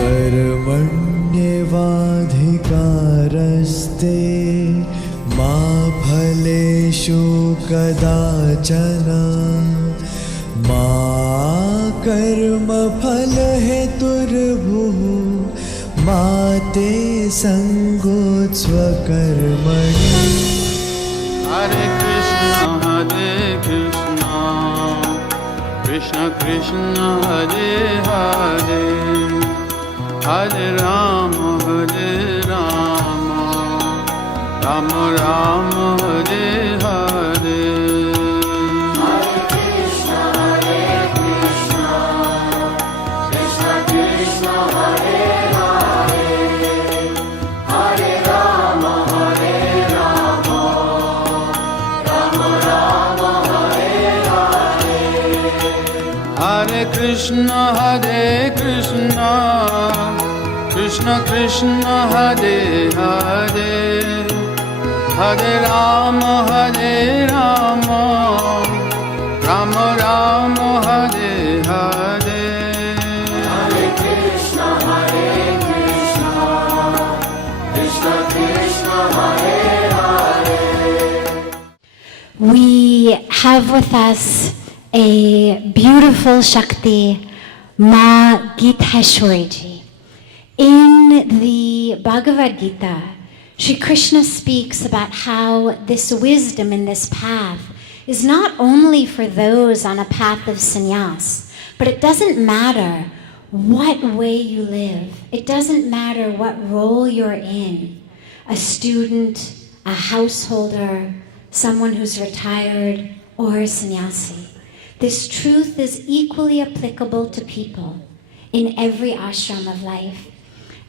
कर्मण्येवाधिकारस्ते मा फलेषु कदाचन मा कर्मफलहेतुर्भुः मा ते सङ्गोत्स्वकर्मणि। हरे कृष्ण कृष्ण कृष्ण हरे हरे, हरे राम राम राम हरे हरे। हरे कृष्ण कृष्ण कृष्ण हरे हरे, हरे राम राम राम हरे हरे। हरे कृष्ण कृष्ण कृष्ण हरे हरे, हरे राम राम राम हरे हरे। हरे Krishna Krishna Krishna Hare Hare. We have with us a beautiful Shakti, Ma Giteshwariji. In the Bhagavad Gita, Shri Krishna speaks about how this wisdom in this path is not only for those on a path of sannyas, but it doesn't matter what way you live. It doesn't matter what role you're in. A student, a householder, someone who's retired, or a sannyasi. This truth is equally applicable to people in every ashram of life.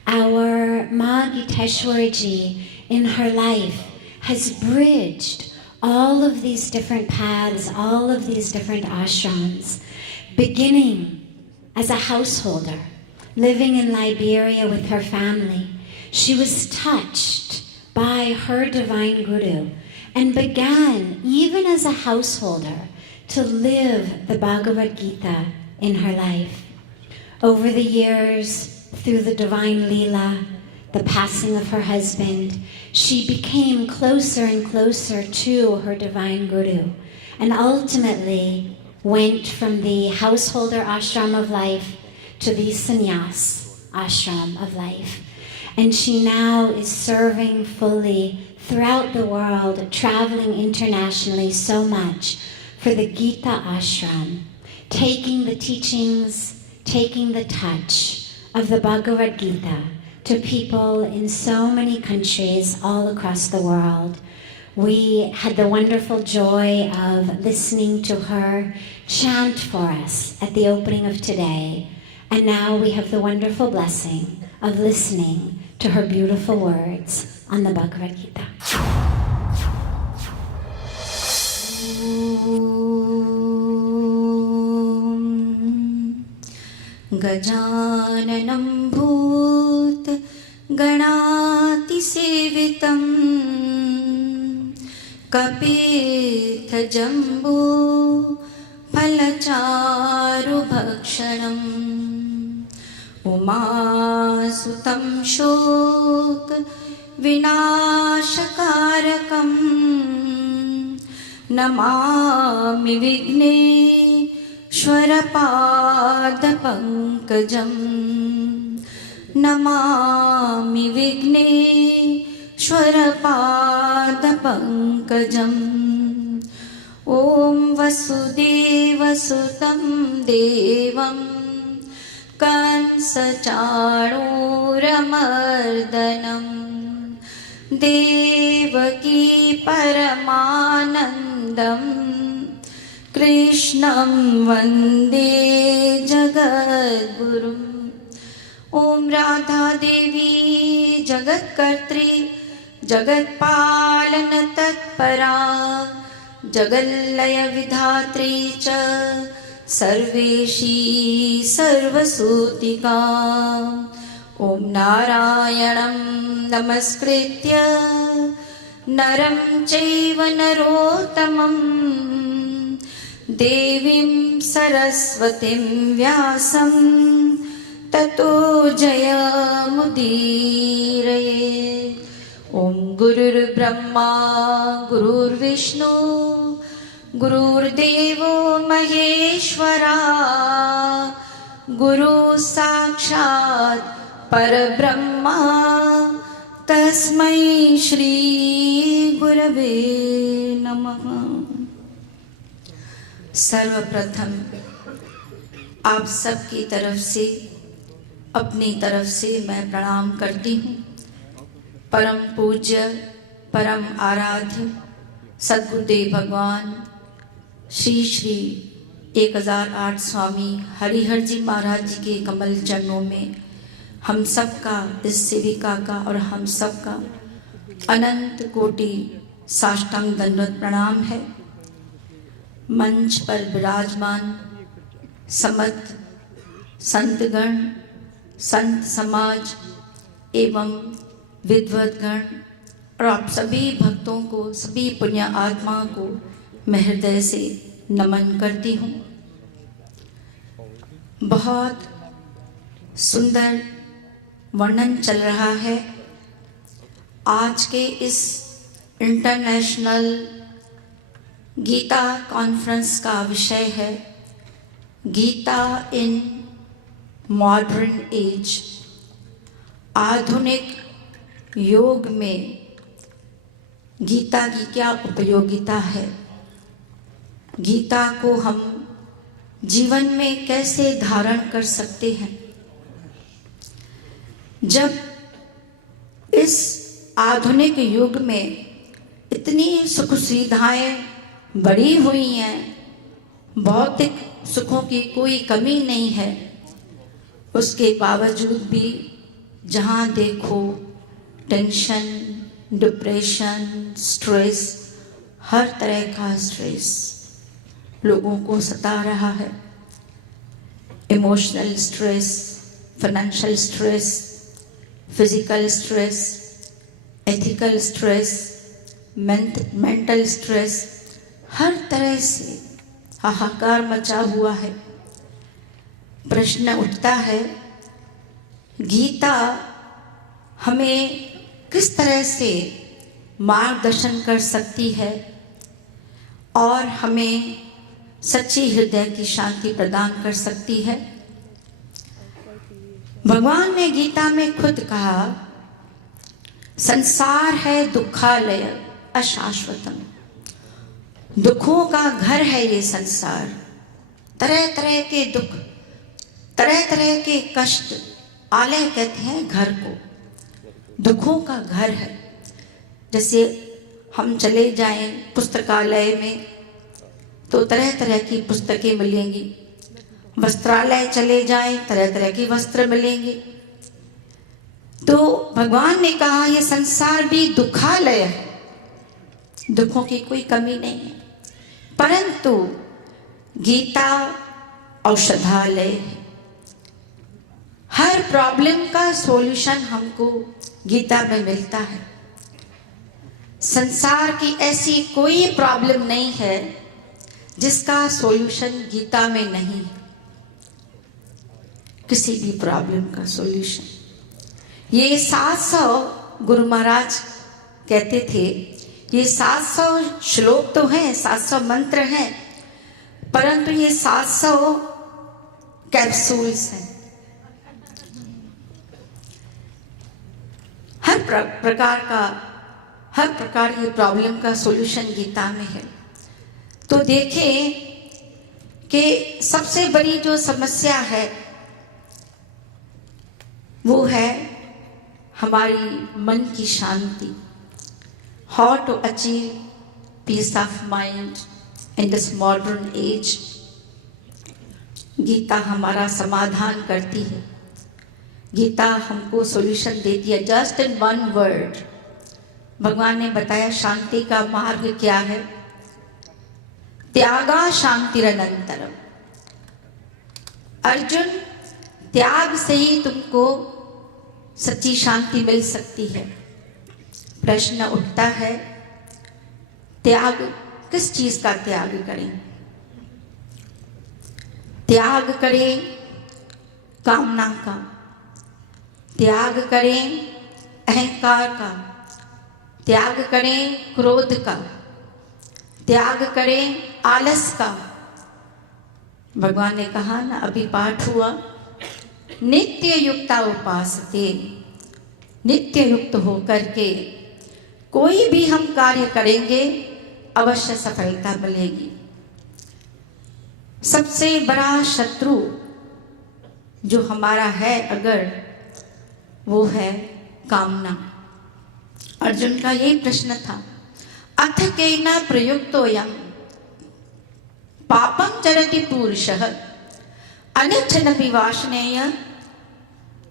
Our Ma Giteshwariji in her life has bridged all of these different paths, all of these different ashrams, beginning as a householder, living in Liberia with her family. She was touched by her divine guru and began, even as a householder, to live the Bhagavad Gita in her life. Over the years, through the divine Leela, the passing of her husband, she became closer and closer to her divine guru, and ultimately went from the householder ashram of life to the sannyas ashram of life. And she now is serving fully throughout the world, traveling internationally so much for the Gita ashram, taking the teachings, taking the touch of the Bhagavad Gita to people in so many countries all across the world. We had the wonderful joy of listening to her chant for us at the opening of today, and now we have the wonderful blessing of listening to her beautiful words on the Bhagavad Gita. गजाननं भूत गणातिसेवितं कपित्थजम्बो फलचारुभक्षणम् उमासुतं शोक विनाशकारकं नमामि विघ्नेश्वरपादपङ्कजं नमामि विघ्नेश्वरपादपङ्कजम् ॐ वसुदेवसुतं देवं कंसचाणूरमर्दनं देवकी परमानन्दं कृष्णं वन्दे जगद्गुरुम् ॐ राधा देवी जगत्कर्त्री जगत्पालन तत्परा जगल्लय विधात्री च सर्वेशी सर्वसूतिका ॐ नारायणं नमस्कृत्य नरं चैव नरोत्तमं देवीं सरस्वतीं व्यासं ततो जयमुदीरये। ॐ गुरुर्ब्रह्मा गुरुर्विष्णु गुरुर्देवो महेश्वरा गुरु साक्षात् परब्रह्मा तस्मै श्री गुरवे नमः। सर्वप्रथम आप सबकी तरफ से अपनी तरफ से मैं प्रणाम करती हूँ परम पूज्य परम आराध्य सद्गुरुदेव भगवान श्री श्री 1008 स्वामी हरिहर जी महाराज जी के कमल चरणों में हम सबका, इस सेविका का और हम सबका अनंत कोटि साष्टांग दंडवत प्रणाम है। मंच पर विराजमान समस्त संतगण, संत समाज एवं विद्वद्गण और आप सभी भक्तों को, सभी पुण्य आत्माओं को मैं हृदय से नमन करती हूँ। बहुत सुंदर वर्णन चल रहा है। आज के इस इंटरनेशनल गीता कॉन्फ्रेंस का विषय है गीता इन मॉडर्न एज। आधुनिक युग में गीता की क्या उपयोगिता है, गीता को हम जीवन में कैसे धारण कर सकते हैं। जब इस आधुनिक युग में इतनी सुख सुविधाएं बढ़ी हुई हैं, भौतिक सुखों की कोई कमी नहीं है, उसके बावजूद भी जहाँ देखो टेंशन, डिप्रेशन, स्ट्रेस, हर तरह का स्ट्रेस लोगों को सता रहा है। Emotional stress, financial stress, physical stress, ethical stress, mental stress, हर तरह से हाहाकार मचा हुआ है। प्रश्न उठता है गीता हमें किस तरह से मार्गदर्शन कर सकती है और हमें सच्ची हृदय की शांति प्रदान कर सकती है। भगवान ने गीता में खुद कहा संसार है दुखालय अशाश्वतम। दुखों का घर है ये संसार। तरह तरह के दुख, तरह तरह के कष्ट, आलय कहते हैं घर को, दुखों का घर है। जैसे हम चले जाएं पुस्तकालय में तो तरह तरह की पुस्तकें मिलेंगी, वस्त्रालय चले जाएं तरह तरह की वस्त्र मिलेंगे। तो भगवान ने कहा यह संसार भी दुखालय है, दुखों की कोई कमी नहीं है, परंतु गीता औषधालय है। हर प्रॉब्लम का सॉल्यूशन हमको गीता में मिलता है। संसार की ऐसी कोई प्रॉब्लम नहीं है जिसका सॉल्यूशन गीता में नहीं है। किसी भी प्रॉब्लम का सॉल्यूशन ये 700 गुरु महाराज कहते थे, ये 700 श्लोक तो हैं, 700 मंत्र हैं, परंतु ये 700 कैप्सूल्स हैं। हर प्रकार की प्रॉब्लम का सॉल्यूशन गीता में है। तो देखें कि सबसे बड़ी जो समस्या है वो है हमारी मन की शांति। How to achieve peace of mind in this modern age. Gita हमारा समाधान करती है, गीता हमको सॉल्यूशन देती है। जस्ट इन वन वर्ड भगवान ने बताया शांति का मार्ग क्या है। त्यागा शांतिरनंतरम। अर्जुन, त्याग से ही तुमको सच्ची शांति मिल सकती है। प्रश्न उठता है त्याग, किस चीज का त्याग करें? त्याग करें कामना का, त्याग करें अहंकार का, त्याग करें क्रोध का, त्याग करें आलस का। भगवान ने कहा ना, अभी पाठ हुआ, नित्य युक्ता उपासते, नित्य युक्त होकर के कोई भी हम कार्य करेंगे अवश्य सफलता मिलेगी। सबसे बड़ा शत्रु जो हमारा है अगर, वो है कामना। अर्जुन का यही प्रश्न था, अथ केन प्रयुक्तोऽयं पापं चरति पुरुषः अनिच्छन्नपि वाष्णेय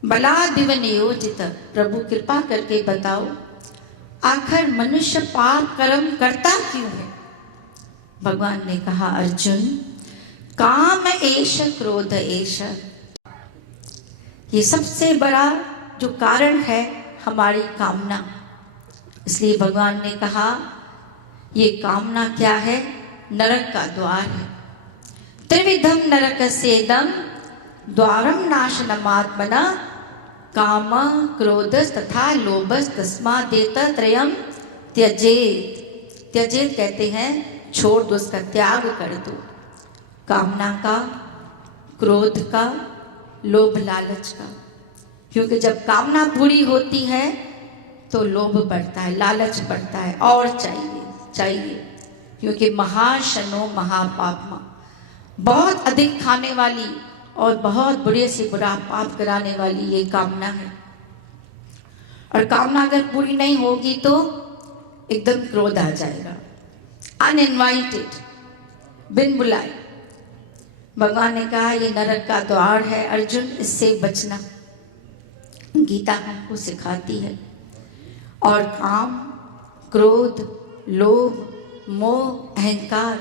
बलादिव नियोजित। प्रभु कृपा करके बताओ, आखिर मनुष्य पाप कर्म करता क्यों है? भगवान ने कहा, अर्जुन, काम एष क्रोध एष, ये सबसे बड़ा जो कारण है हमारी कामना। इसलिए भगवान ने कहा, ये कामना क्या है? नरक का द्वार है। त्रिविधम नरकस्येदं द्वारम नाशनमात्मना काम क्रोध तथा लोभस तस्मादेतत्रयम् त्यजेत। त्यजेत कहते हैं छोड़ दो, उसका त्याग कर दो। कामना का, क्रोध का, लोभ लालच का। क्योंकि जब कामना पूरी होती है तो लोभ बढ़ता है, लालच बढ़ता है, और चाहिए। क्योंकि महाशनो महापापमा, बहुत अधिक खाने वाली और बहुत बुरे से बुरा पाप कराने वाली ये कामना है। और कामना अगर पूरी नहीं होगी तो एकदम क्रोध आ जाएगा, अनइनवाइटेड, बिन बुलाए। भगवान ने कहा, ये नरक का द्वार है अर्जुन, इससे बचना। गीता हमको सिखाती है। और काम, क्रोध, लोभ, मोह, अहंकार,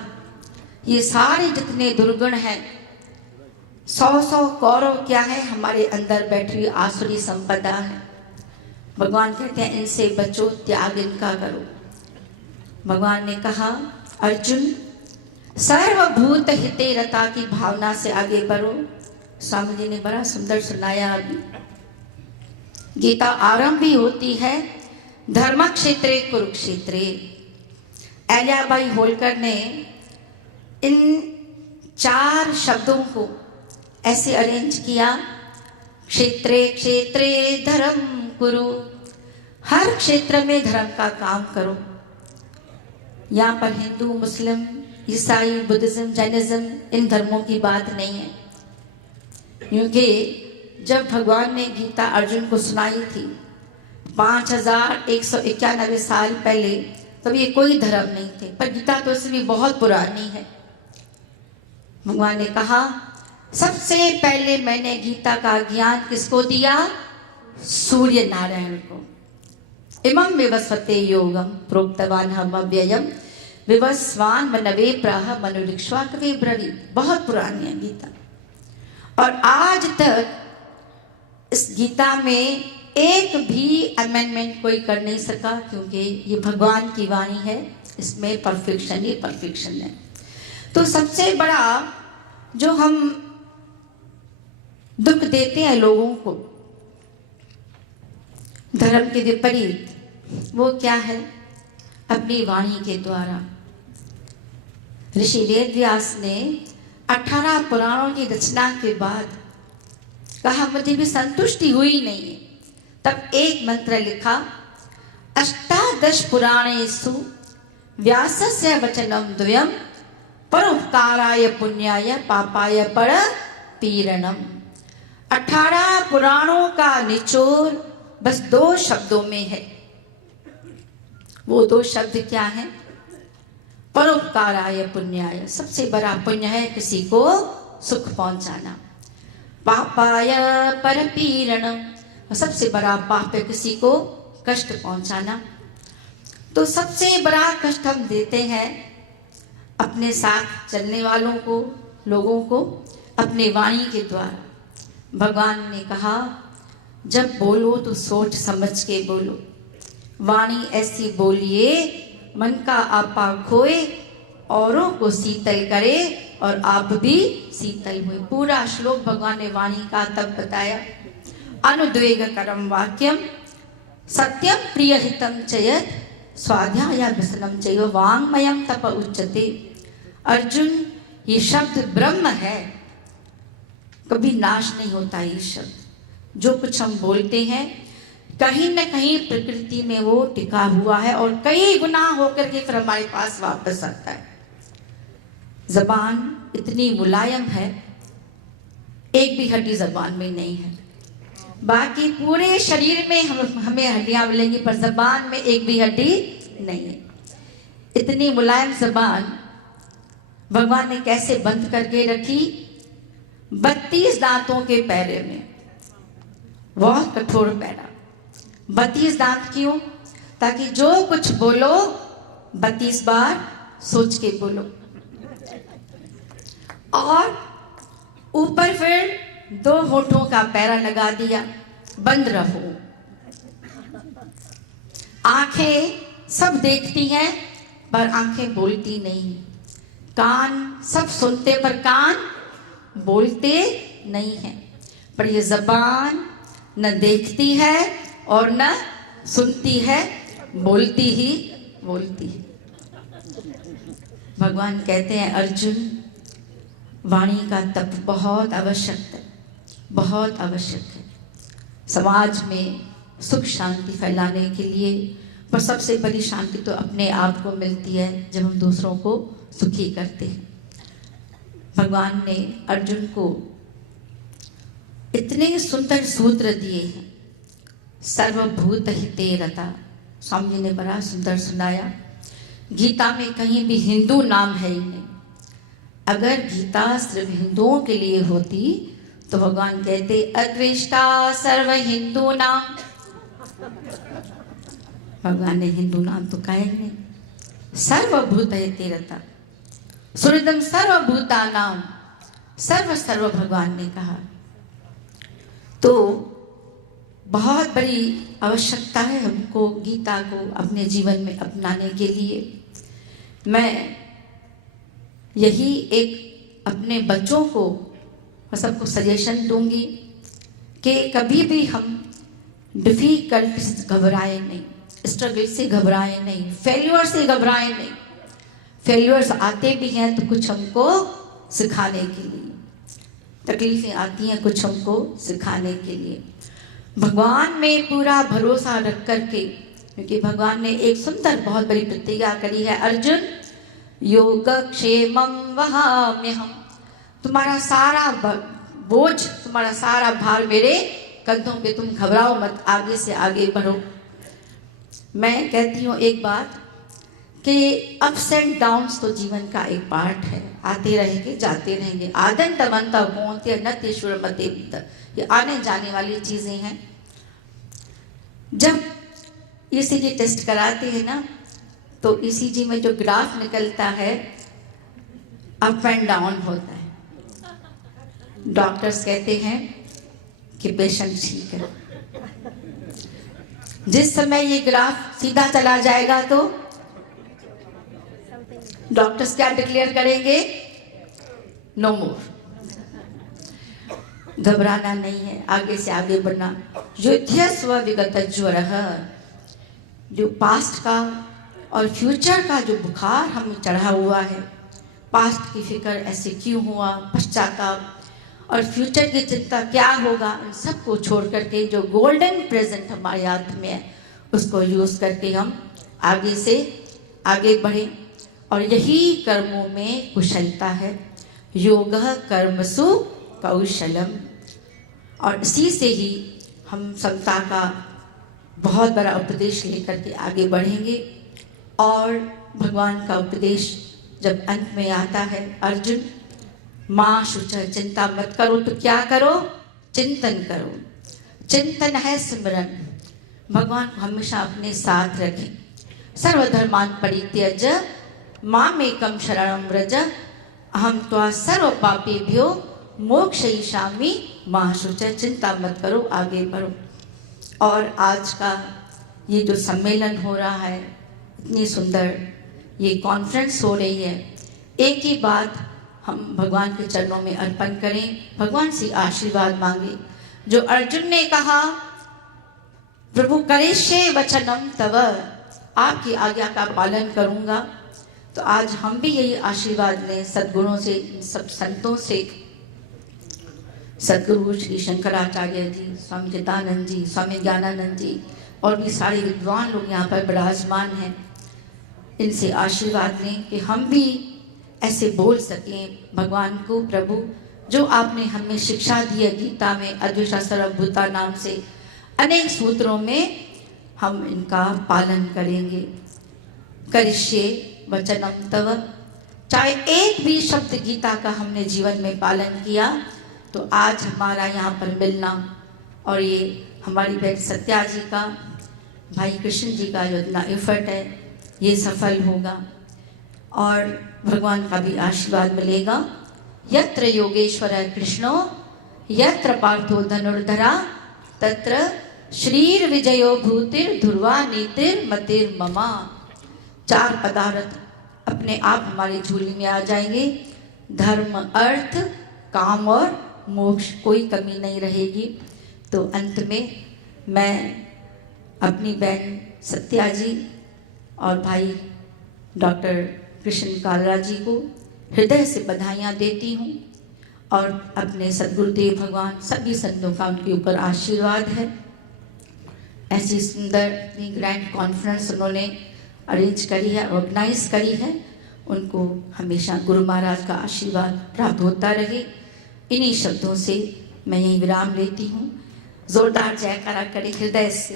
ये सारे जितने दुर्गुण हैं, 100 कौरव क्या है, हमारे अंदर बैठी हुई आसुरी संपदा है। भगवान कहते हैं, इनसे बचो, त्याग इनका करो। भगवान ने कहा, अर्जुन, सर्वभूत हिते रता की भावना से आगे बढ़ो। स्वामी जी ने बड़ा सुंदर सुनाया। अभी गीता आरंभ भी होती है, धर्म क्षेत्रे कुरुक्षेत्रे। अहिल्याबाई होलकर ने इन 4 शब्दों को ऐसे अरेंज किया, क्षेत्रे क्षेत्रे धर्म कुरु, हर क्षेत्र में धर्म का काम करो। यहाँ पर हिंदू, मुस्लिम, ईसाई, बुद्धिज्म, जैनिज्म, इन धर्मों की बात नहीं है। क्योंकि जब भगवान ने गीता अर्जुन को सुनाई थी 5191 साल पहले, तब ये कोई धर्म नहीं थे, पर गीता तो इससे भी बहुत पुरानी है। भगवान ने कहा, सबसे पहले मैंने गीता का ज्ञान किसको दिया? सूर्य नारायण को। इमं विवस्वते योगम प्रोक्तवान हम अव्ययम विवस्वान मनवे प्राह मनुरिक्ष्वा कवे ब्रवीत। बहुत पुरानी है गीता, और आज तक इस गीता में एक भी अमेंडमेंट कोई कर नहीं सका, क्योंकि ये भगवान की वाणी है, इसमें परफेक्शन ही परफेक्शन है। तो सबसे बड़ा जो हम दुख देते हैं लोगों को धर्म के विपरीत, वो क्या है? अपनी वाणी के द्वारा। ऋषि वेद व्यास ने 18 पुराणों की रचना के बाद कहा, मुझे भी संतुष्टि हुई नहीं है। तब एक मंत्र लिखा, 18 पुराणेषु व्यासस्य वचनम द्वयम परोपकाराय पुण्याय पापाय पर पीड़नम। 18 पुराणों का निचोड़ बस 2 शब्दों में है। वो 2 शब्द क्या है? परोपकाराय पुण्याय, सबसे बड़ा पुण्य है किसी को सुख पहुंचाना। पापाय परपीड़नम, सबसे बड़ा पाप है किसी को कष्ट पहुंचाना। तो सबसे बड़ा कष्ट हम देते हैं अपने साथ चलने वालों को, लोगों को, अपने वाणी के द्वारा। भगवान ने कहा, जब बोलो तो सोच समझ के बोलो। वाणी ऐसी बोलिए, मन का आपा खोए, औरों को शीतल करे और आप भी शीतल हुए। पूरा श्लोक भगवान ने वाणी का तब बताया। अनुद्वेगकरं वाक्यम सत्यम प्रियहितं चयत स्वाध्याय व्यसनम चैव वाङ्मयं तप उच्यते। अर्जुन, ये शब्द ब्रह्म है, कभी नाश नहीं होता। ये शब्द जो कुछ हम बोलते हैं कहीं न कहीं प्रकृति में वो टिका हुआ है और कई गुना होकर के फिर हमारे पास वापस आता है। जबान इतनी मुलायम है, एक भी हड्डी जबान में नहीं है। बाकी पूरे शरीर में हमें हड्डियां मिलेंगी, पर जबान में एक भी हड्डी नहीं है। इतनी मुलायम जबान भगवान ने कैसे बंद करके रखी? 32 दांतों के पैरे में, बहुत कठोर पैरा। 32 दांत क्यों? ताकि जो कुछ बोलो 32 बार सोच के बोलो। और ऊपर फिर 2 होठों का पैरा लगा दिया, बंद रहो। आंखें सब देखती हैं पर आंखें बोलती नहीं। कान सब सुनते पर कान बोलते नहीं हैं। पर ये जबान न देखती है और न सुनती है, बोलती ही बोलती है। भगवान कहते हैं अर्जुन, वाणी का तप बहुत आवश्यक है, बहुत आवश्यक है समाज में सुख शांति फैलाने के लिए। पर सबसे बड़ी शांति तो अपने आप को मिलती है जब हम दूसरों को सुखी करते हैं। भगवान ने अर्जुन को इतने सुंदर सूत्र दिए हैं। सर्वभूत हिते रता, स्वामी जी ने बड़ा सुंदर सुनाया। गीता में कहीं भी हिंदू नाम है ही नहीं। अगर गीता सिर्फ हिंदुओं के लिए होती तो भगवान कहते अकृष्टा सर्व हिंदू नाम। भगवान ने हिंदू नाम तो कहा ही नहीं। सर्वभूत हिते रता, सुहृदम सर्वभूता नाम, सर्व भगवान ने कहा। तो बहुत बड़ी आवश्यकता है हमको गीता को अपने जीवन में अपनाने के लिए। मैं यही एक अपने बच्चों को सबको सजेशन दूंगी कि कभी भी हम डिफिकल्ट से घबराए नहीं, स्ट्रगल से घबराए नहीं, फेल्यूर से घबराए नहीं। फेल्यूर्स आते भी हैं तो कुछ हमको सिखाने के लिए, तकलीफें आती हैं कुछ हमको सिखाने के लिए। भगवान में पूरा भरोसा रख करके, क्योंकि भगवान ने एक सुंदर बहुत बड़ी प्रतिज्ञा करी है, अर्जुन योगक्षेमं वहाम्यहम्। तुम्हारा सारा बोझ, तुम्हारा सारा भार मेरे कंधों पे, तुम घबराओ मत, आगे से आगे बढ़ो। मैं कहती हूँ एक बात कि अप्स एंड डाउन्स तो जीवन का एक पार्ट है, आते रहेंगे जाते रहेंगे। आदंत मंत कौंत्य नत्यशुर मते, ये आने जाने वाली चीजें हैं। जब ईसीजी टेस्ट कराते हैं ना, तो ईसीजी में जो ग्राफ निकलता है अप एंड डाउन होता है। डॉक्टर्स कहते हैं कि पेशेंट ठीक है। जिस समय ये ग्राफ सीधा चला जाएगा तो डॉक्टर्स क्या डिक्लेयर करेंगे? नो मोर। घबराना नहीं है, आगे से आगे बढ़ना। युध्यस्व विगत ज्वरः, जो पास्ट का और फ्यूचर का जो बुखार हमें चढ़ा हुआ है, पास्ट की फिक्र ऐसे क्यों हुआ, पश्चाताप, और फ्यूचर की चिंता क्या होगा, इन सबको छोड़ करके जो गोल्डन प्रेजेंट हमारे हाथ में है उसको यूज़ करके हम आगे से आगे बढ़ें। और यही कर्मों में कुशलता है। योगः कर्मसु कौशलम। और इसी से ही हम समता का बहुत बड़ा उपदेश लेकर के आगे बढ़ेंगे। और भगवान का उपदेश जब अंत में आता है, अर्जुन माँ शुचः, चिंता मत करो तो क्या करो? चिंतन करो। चिंतन है सिमरन। भगवान को हमेशा अपने साथ रखें। सर्वधर्मान परित्यज्य मामेकं शरणं व्रज, अहम त्वा सर्व पापेभ्यो मोक्षयिष्यामि मा शुचः। चिंता मत करो, आगे बढ़ो। और आज का ये जो सम्मेलन हो रहा है, इतनी सुंदर ये कॉन्फ्रेंस हो रही है, एक ही बात हम भगवान के चरणों में अर्पण करें, भगवान से आशीर्वाद मांगे। जो अर्जुन ने कहा प्रभु करिष्ये वचनम तव, आपकी आज्ञा का पालन करूंगा, तो आज हम भी यही आशीर्वाद लें सद्गुणों से, सब संतों से। सदगुरु श्री शंकराचार्य जी, स्वामी चिदानंद जी, स्वामी ज्ञानानंद जी और भी सारे विद्वान लोग यहाँ पर विराजमान हैं। इनसे आशीर्वाद लें कि हम भी ऐसे बोल सकें भगवान को, प्रभु जो आपने हमें शिक्षा दी है गीता में, अद्वैता सर्वभूता नाम से अनेक सूत्रों में, हम इनका पालन करेंगे। करिष्ये वचनम तव, चाहे एक भी शब्द गीता का हमने जीवन में पालन किया तो आज हमारा यहाँ पर मिलना और ये हमारी बहन सत्या जी का, भाई कृष्ण जी का जो इतना एफर्ट है ये सफल होगा और भगवान का भी आशीर्वाद मिलेगा। यत्र योगेश्वर कृष्णो यत्र पार्थो धनुर्धरा तत्र श्रीर विजयो भूतिर ध्रुवा नीतिर मतिर ममा। 4 पदार्थ अपने आप हमारी झोली में आ जाएंगे, धर्म अर्थ काम और मोक्ष, कोई कमी नहीं रहेगी। तो अंत में मैं अपनी बहन सत्या जी और भाई डॉक्टर कृष्ण कालरा जी को हृदय से बधाइयाँ देती हूँ और अपने सद्गुरुदेव भगवान सभी संतों का उनके ऊपर आशीर्वाद है। ऐसी सुंदर ग्रैंड कॉन्फ्रेंस उन्होंने अरेंज करी है, ऑर्गेनाइज करी है, उनको हमेशा गुरु महाराज का आशीर्वाद प्राप्त होता रहे। इन्हीं शब्दों से मैं यही विराम लेती हूँ। जोरदार जयकारा करें हृदय से।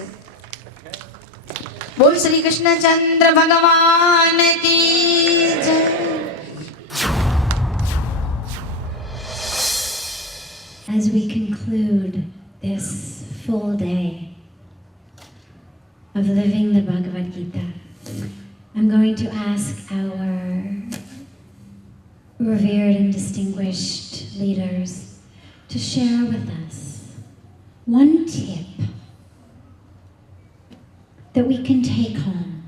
बोल श्री कृष्ण चंद्र भगवान की जय। As we conclude this full day of living the Bhagavad Gita, I'm going to ask our revered and distinguished leaders to share with us one tip that we can take home.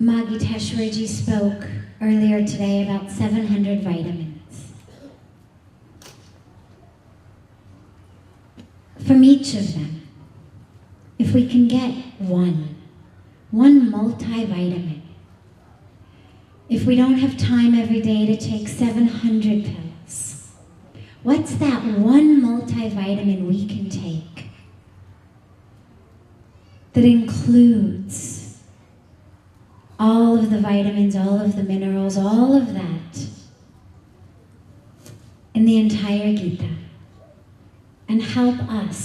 Ma Giteshwari ji spoke earlier today about 700 vitamins. From each of them, if we can get one multivitamin, if we don't have time every day to take 700 pills, what's that one multivitamin we can take that includes all of the vitamins, all of the minerals, all of that in the entire Gita, and help us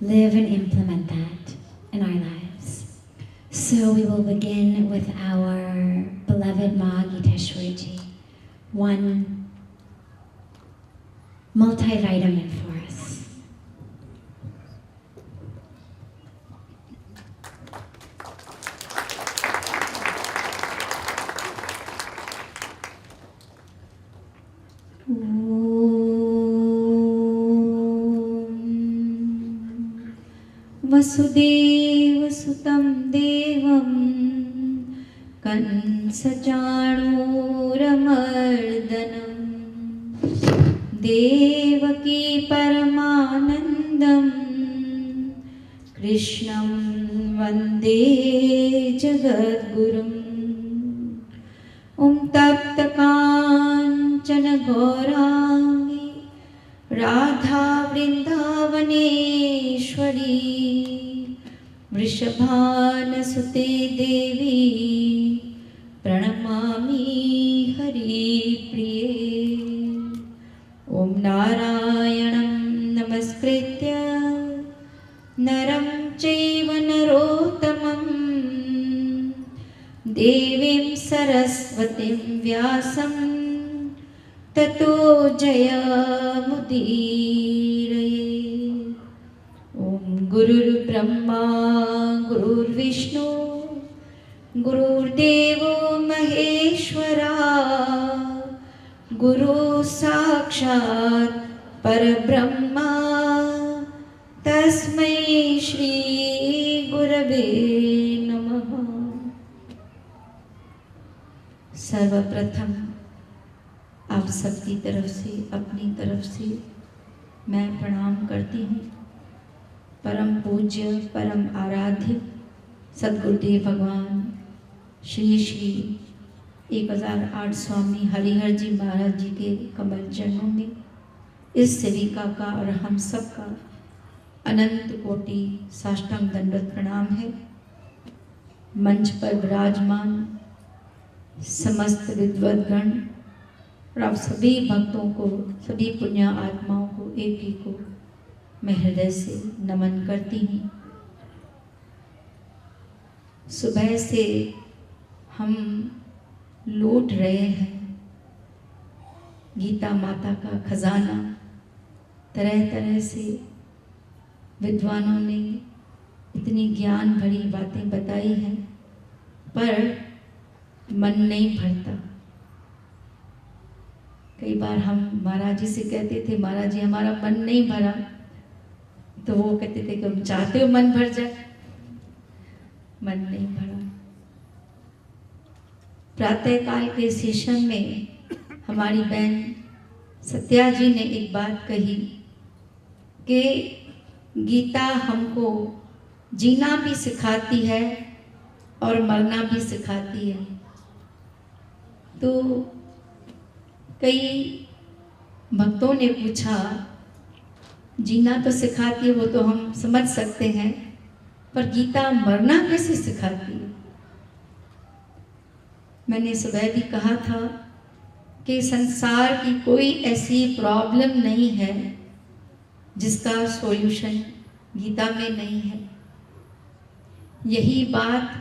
live and implement that in our lives? So we will begin with our beloved Ma Giteshwari ji, one multivitamin for us. Vasudev सुतं देवं कंसचाणूरमर्दनं देवकी परमानन्दं कृष्णं वन्दे जगद्गुरुम्। ॐ तप्तकाञ्चन गौराङ्गी राधा वृन्दावनेश्वरी वृषभानुसुते देवी प्रणमामि हरिप्रिये। ॐ नारायणं नमस्कृत्य नरं चैव नरोत्तमं देवीं सरस्वतीं व्यासं ततो जयमुदीरये। ॐ गुरुर्ब्रह्मा गुरुर्विष्णु गुरुर्देवो महेश्वरा गुरु साक्षात् परब्रह्मा तस्मै श्री गुरवे नमः। सर्वप्रथम आप सबकी तरफ से, अपनी तरफ से मैं प्रणाम करती हूँ। परम पूज्य, परम आराध्य सद्गुरुदेव भगवान श्री श्री 1008 स्वामी हरिहर जी महाराज जी के कमल चरणों में इस सेविका का और हम सब का अनंत कोटि साष्टांग दंडवत प्रणाम है। मंच पर विराजमान समस्त विद्वद्गण और आप सभी भक्तों को, सभी पुण्य आत्माओं को, एक ही को मैं हृदय से नमन करती हूँ। सुबह से हम लूट रहे हैं गीता माता का खजाना। तरह तरह से विद्वानों ने इतनी ज्ञान भरी बातें बताई हैं, पर मन नहीं भरता। कई बार हम महाराज जी से कहते थे, महाराज जी हमारा मन नहीं भरा, तो वो कहते थे कि हम चाहते हो मन भर जाए, मन नहीं भरा। प्रातःकाल के सेशन में हमारी बहन सत्या जी ने एक बात कही कि गीता हमको जीना भी सिखाती है और मरना भी सिखाती है। तो कई भक्तों ने पूछा, जीना तो सिखाती है, वो तो हम समझ सकते हैं, पर गीता मरना कैसे सिखाती है? मैंने सुबह भी कहा था कि संसार की कोई ऐसी प्रॉब्लम नहीं है जिसका सॉल्यूशन गीता में नहीं है। यही बात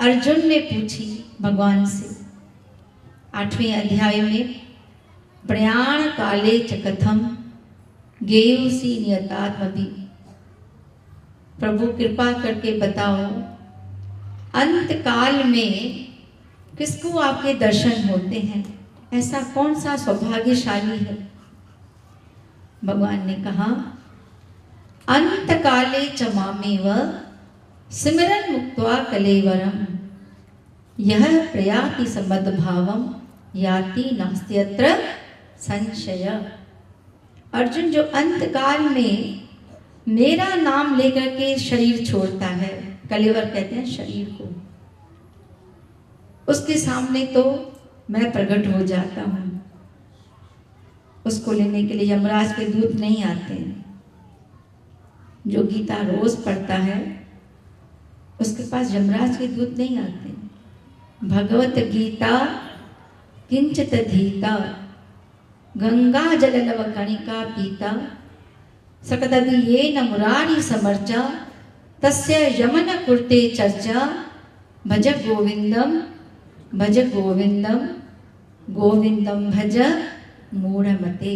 अर्जुन ने पूछी भगवान से 8वें अध्याय में, प्रयाण काले च कथम गेयुसी नियतात्मभि। प्रभु कृपा करके बताओ, अंत काल में किसको आपके दर्शन होते हैं? ऐसा कौन सा सौभाग्यशाली है? भगवान ने कहा, अंत काले च मामेव सिमरन मुक्त्वा कलेवरम यह प्रयाति सम्बद्ध भावम याति नास्त्यत्र संशय। अर्जुन, जो अंत काल में मेरा नाम लेकर के शरीर छोड़ता है, कलेवर कहते हैं शरीर को, उसके सामने तो मैं प्रकट हो जाता हूँ। उसको लेने के लिए यमराज के दूत नहीं आते हैं। जो गीता रोज पढ़ता है उसके पास यमराज के दूत नहीं आते। भगवत गीता किंचित धीता गंगा जल लव कणिका पीता सकदधि ये न मुरारी समर्चा तस्य यमन कुर्ते चर्चा भज गोविंदम भज गोविंदम गोविंदम भज मूढ़मते।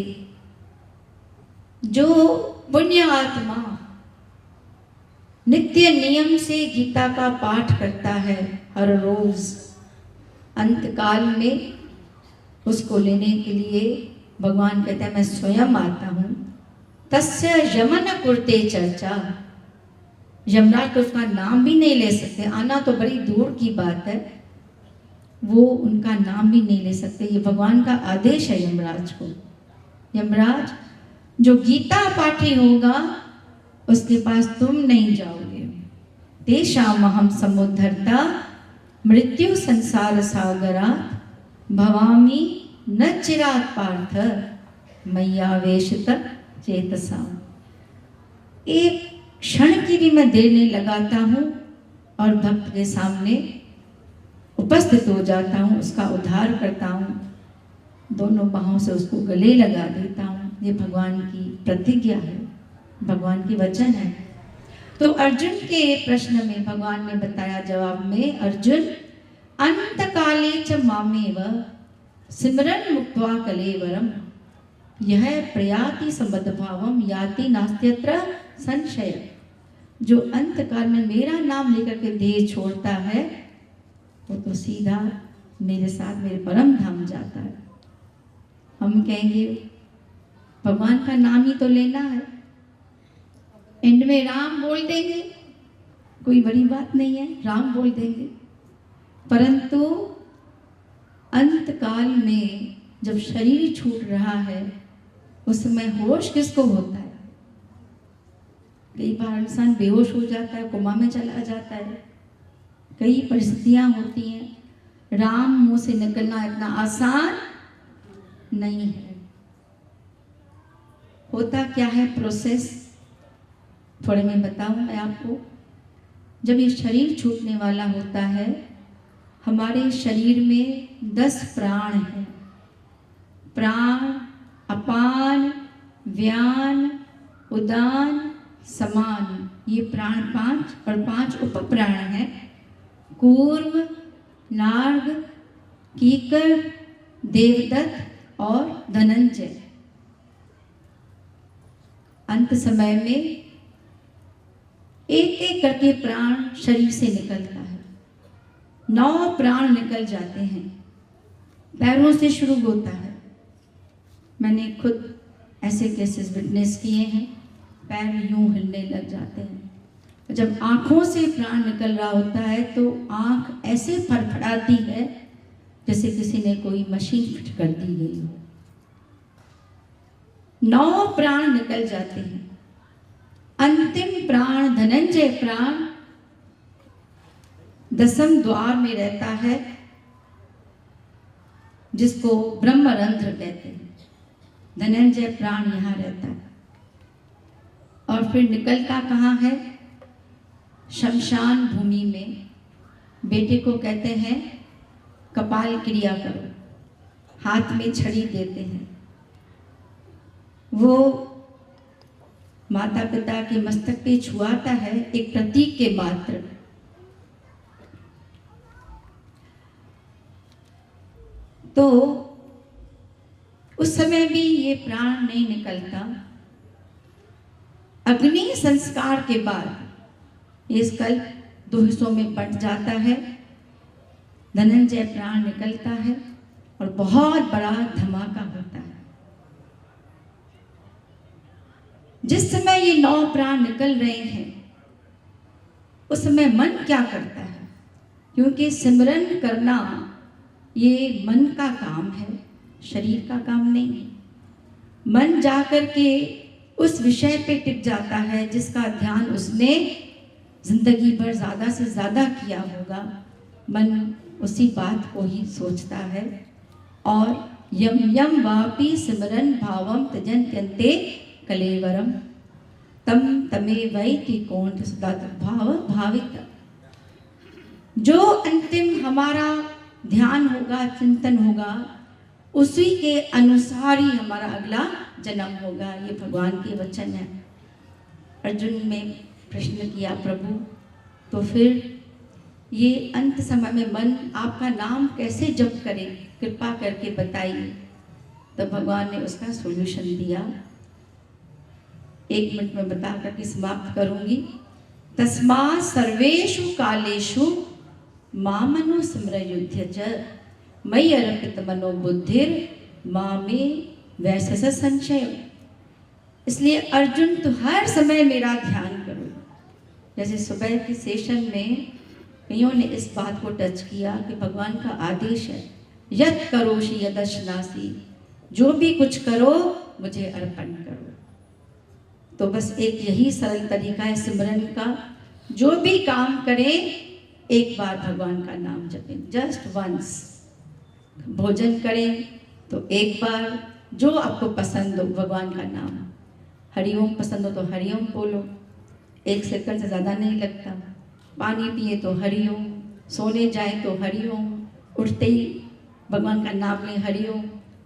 जो पुण्य आत्मा नित्य नियम से गीता का पाठ करता है हर रोज, अंत काल में उसको लेने के लिए भगवान कहते हैं मैं स्वयं आता हूँ। तस्य यमन कुर्ते चर्चा, यमराज तो उसका नाम भी नहीं ले सकते, आना तो बड़ी दूर की बात है, वो उनका नाम भी नहीं ले सकते। ये भगवान का आदेश है यमराज को। यमराज जो गीता पाठी होगा उसके पास तुम नहीं जाओगे। तेषाम अहम समुद्धरता मृत्यु संसार सागरात् भवामि न चिरात् पार्थ मय्यावेशित चेतसा। एक क्षण की भी मैं देर नहीं लगाता हूँ और भक्त के सामने उपस्थित हो जाता हूँ, उसका उद्धार करता हूँ, दोनों बाहों से उसको गले लगा देता हूँ। ये भगवान की प्रतिज्ञा है, भगवान की वचन है। तो अर्जुन के प्रश्न में भगवान ने बताया जवाब में, अर्जुन अंत काले च मामेव सिमरन मुक्त्वा कलेवरम यह प्रयाति संबद्ध भावम याति नास्त्यत्र संशय। जो अंत काल में मेरा नाम लेकर के देह छोड़ता है वो तो सीधा मेरे साथ मेरे परम धाम जाता है। हम कहेंगे भगवान का नाम ही तो लेना है, एंड में राम बोल देंगे, कोई बड़ी बात नहीं है, राम बोल देंगे, परंतु अंत काल में जब शरीर छूट रहा है उस समय होश किसको होता है? कई बार इंसान बेहोश हो जाता है, कोमा में चला जाता है, कई परिस्थितियां होती हैं। राम मुंह से निकलना इतना आसान नहीं है। होता क्या है प्रोसेस, थोड़े मैं बताऊं मैं आपको। जब ये शरीर छूटने वाला होता है, हमारे शरीर में 10 प्राण हैं। प्राण, अपान, व्यान, उदान, समान, ये प्राण 5 और 5 उप प्राण हैं। कूर्म, नाग, कीकर, देवदत्त और धनंजय। अंत समय में एक एक करके प्राण शरीर से निकलता है। 9 प्राण निकल जाते हैं। पैरों से शुरू होता है। मैंने खुद ऐसे केसेस विटनेस किए हैं, पैर यूं हिलने लग जाते हैं। जब आँखों से प्राण निकल रहा होता है तो आँख ऐसे फड़फड़ाती है जैसे किसी ने कोई मशीन फिट कर दी गई हो। 9 प्राण निकल जाते हैं। अंतिम प्राण धनंजय प्राण 10वें द्वार में रहता है, जिसको ब्रह्मरंध्र कहते हैं। धनंजय प्राण यहाँ रहता है और फिर निकलता कहाँ है? शमशान भूमि में। बेटे को कहते हैं कपाल क्रिया करो, हाथ में छड़ी देते हैं। वो माता पिता के मस्तक पे छुआता है, एक प्रतीक के मात्र। तो उस समय भी ये प्राण नहीं निकलता। अग्नि संस्कार के बाद ये स्कल 2 हिस्सों में बंट जाता है। धनंजय प्राण निकलता है और बहुत बड़ा धमाका होता है। जिस समय ये 9 प्राण निकल रहे हैं उस समय मन क्या करता है? क्योंकि सिमरन करना ये मन का काम है, शरीर का काम नहीं है। मन जाकर के उस विषय पे टिक जाता है जिसका ध्यान उसने जिंदगी भर ज़्यादा से ज़्यादा किया होगा। मन उसी बात को ही सोचता है। और यम यम वापी सिमरन भावम त्यजन्त्यन्ते कलेवरम तम तमे वैति कौंठ सदा भाव भावित। जो अंतिम हमारा ध्यान होगा, चिंतन होगा, उसी के अनुसार ही हमारा अगला जन्म होगा। ये भगवान के वचन है। अर्जुन ने प्रश्न किया, प्रभु तो फिर ये अंत समय में मन आपका नाम कैसे जप करे, कृपा करके बताइए। तो भगवान ने उसका सॉल्यूशन दिया। 1 मिनट में बता करके समाप्त करूंगी। तस्मात् सर्वेषु कालेषु मामनु स्मरयुध्य च मयि अर्पित मनो बुद्धिर मामे वैसस संशय। इसलिए अर्जुन तो हर समय मेरा ध्यान करो। जैसे सुबह के सेशन में कईयों ने इस बात को टच किया कि भगवान का आदेश है, यत् करोषि यदश्नासि, जो भी कुछ करो मुझे अर्पण करो। तो बस एक यही सरल तरीका है सिमरन का। जो भी काम करें एक बार भगवान का नाम जपें, जस्ट वंस। भोजन करें तो एक बार जो आपको पसंद हो भगवान का नाम। हरिओम पसंद हो तो हरिओम बोलो, 1 सेकंड से ज़्यादा नहीं लगता। पानी पिए तो हरिओम, सोने जाए तो हरिओम, उठते ही भगवान का नाम लें हरिओम,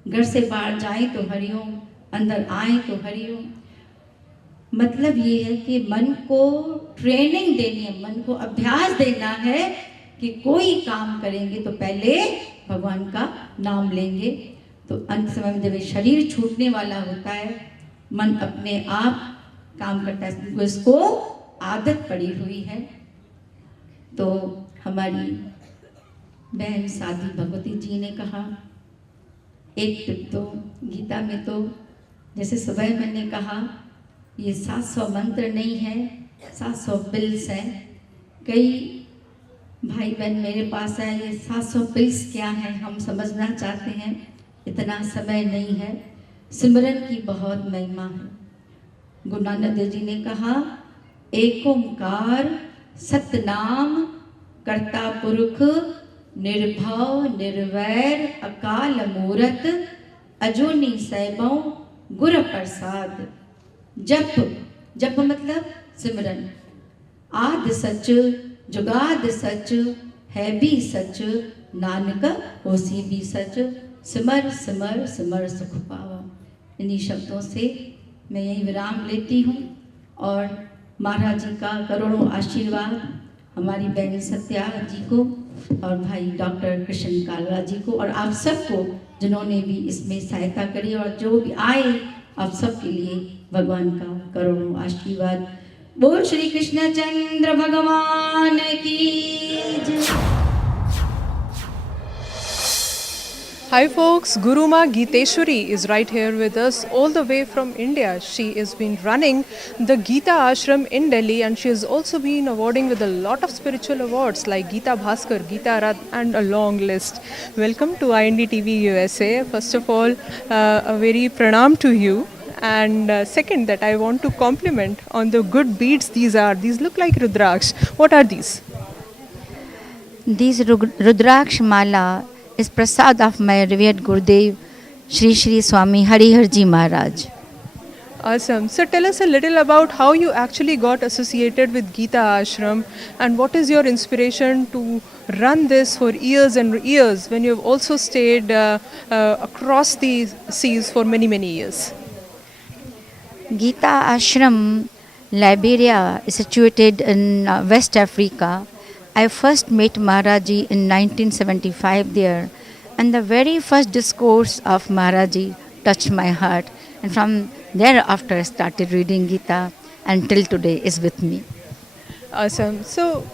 घर से बाहर जाए तो हरिओम, अंदर आए तो हरिओम। मतलब ये है कि मन को ट्रेनिंग देनी है, मन को अभ्यास देना है कि कोई काम करेंगे तो पहले भगवान का नाम लेंगे। तो अंत समय में जब ये शरीर छूटने वाला होता है, मन अपने आप काम करता है। इसको आदत पड़ी हुई है। तो हमारी बहन साध्वी भगवती जी ने कहा, एक टिप तो गीता में तो जैसे सुबह मैंने कहा ये 700 मंत्र नहीं है, 700 पिल्स हैं। कई भाई बहन मेरे पास है, ये 700 पिल्स क्या है हम समझना चाहते हैं। इतना समय नहीं है, सिमरन की बहुत महिमा है। गुरु नानक देव जी ने कहा, एक ओंकार सतनाम कर्ता पुरख निर्भव निर्वैर अकाल मूरत अजूनी सैभव गुर प्रसाद। जप, जप मतलब सिमरन। आद सच जुगाद सच है भी सच, नानक होसी भी सच, सिमर सिमर सिमर सुख पावा। इन्हीं शब्दों से मैं यही विराम लेती हूँ और महाराज जी का करोड़ों आशीर्वाद हमारी बहन सत्या जी को और भाई डॉक्टर कृष्ण कालरा जी को और आप सबको जिन्होंने भी इसमें सहायता करी और जो भी आए, आप सबके लिए भगवान का करोड़ों आशीर्वाद। बोल श्री कृष्ण चंद्र भगवान की जय। Hi folks, Guru Ma Geeteshwari is right here with us all the way from India. She has been running the Gita Ashram in Delhi and she has also been awarding with a lot of spiritual awards like Geeta Bhaskar, Geeta Rath and a long list. Welcome to IND TV USA. First of all, a very pranam to you. And second, that I want to compliment on the good beads these are. These look like Rudraksh. What are these? These Rudraksh Mala is prasad of my revered Gurudev, Shri Shri Swami Harihar Ji Maharaj. Awesome. So tell us a little about how you actually got associated with Gita Ashram and what is your inspiration to run this for years and years when you have also stayed across the seas for many, many years. Gita Ashram, Liberia, is situated in West Africa. I first met Maharaji in 1975 there, and the very first discourse of Maharaji touched my heart, and from thereafter I started reading Gita and till today is with me. Awesome. So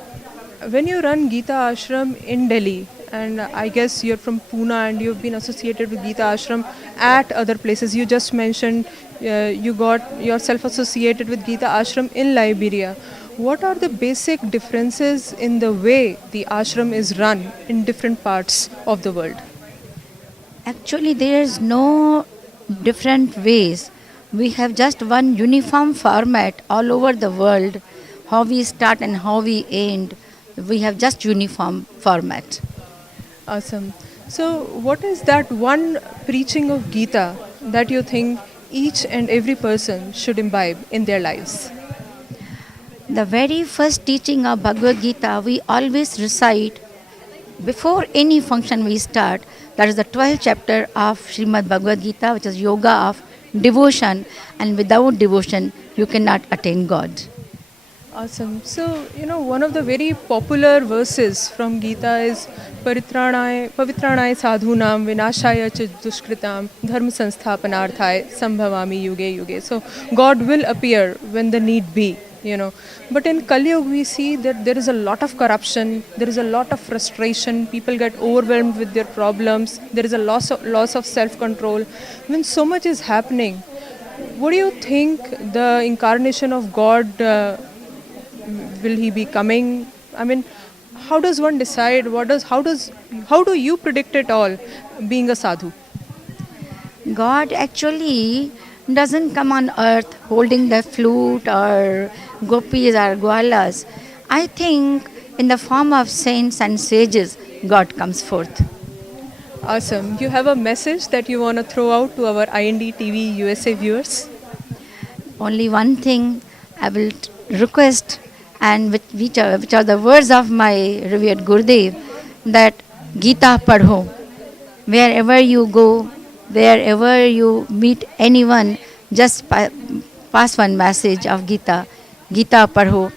when you run Gita Ashram in Delhi, and I guess you're from Pune and you've been associated with Gita Ashram at other places. You just mentioned you got yourself associated with Gita Ashram in Liberia. What are the basic differences in the way the ashram is run in different parts of the world? Actually, there is no different ways. We have just one uniform format all over the world. How we start and how we end, we have just uniform format. Awesome. So what is that one preaching of Gita that you think each and every person should imbibe in their lives? The very first teaching of Bhagavad Gita we always recite before any function we start. That is the 12th chapter of Srimad Bhagavad Gita, which is yoga of devotion, and without devotion you cannot attain God. Awesome. So, one of the very popular verses from Gita is Pavitranaya sadhunam vinashaya ch dushkritam dharma sansthapanarthaya sambhavami yuge yuge. So, God will appear when the need be. But in Kali Yuga we see that there is a lot of corruption, there is a lot of frustration, people get overwhelmed with their problems, there is a loss of self-control. When so much is happening, what do you think the incarnation of God, will he be coming? I mean, how does one decide? How do you predict it all, being a sadhu? God actually doesn't come on earth holding the flute or gopis or gwalas. I think in the form of saints and sages, God comes forth. Awesome. You have a message that you want to throw out to our IND TV USA viewers? Only one thing I will request, and which are the words of my revered Gurudev, that Gita padho. Wherever you go, wherever you meet anyone, just pass one message of Gita padho,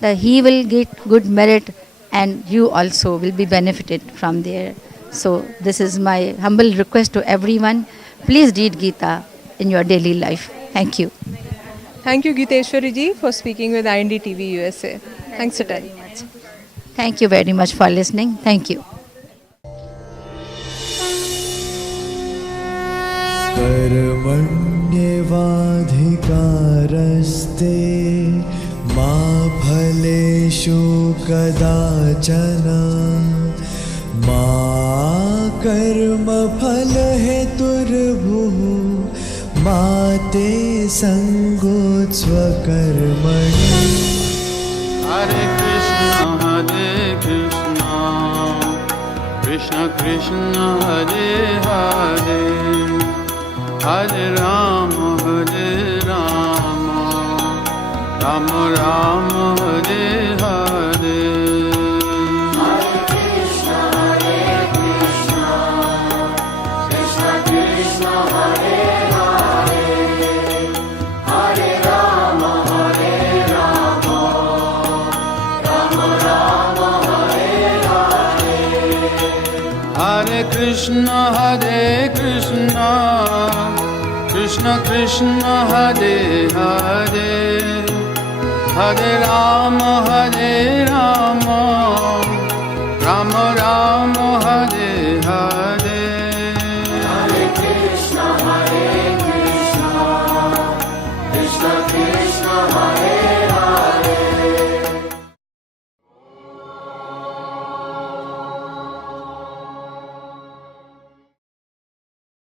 that he will get good merit and you also will be benefited from there. So this is my humble request to everyone. Please read Gita in your daily life. Thank you. Thank you, Geeteshwari ji, for speaking with IND TV USA. Thanks a ton. Thank you very much for listening. Thank you. कर्मण्येवाधिकारस्ते मा फलेषु कदाचन मा कर्म फल हेतुर्भुः माते संगोत्स्वकर्मणि। Hare Krishna, Krishna Krishna, Hare Hare, Hare Rama, Rama Rama, Hare Hare. Hare Krishna, Krishna Krishna, Hare Hare, Hare Rama, Rama Rama, Hare Hare. Hare Krishna, Krishna Krishna, Hare Hare, Hare Rama, Rama Rama, Hare Hare. Hare Krishna, Krishna Krishna, Hare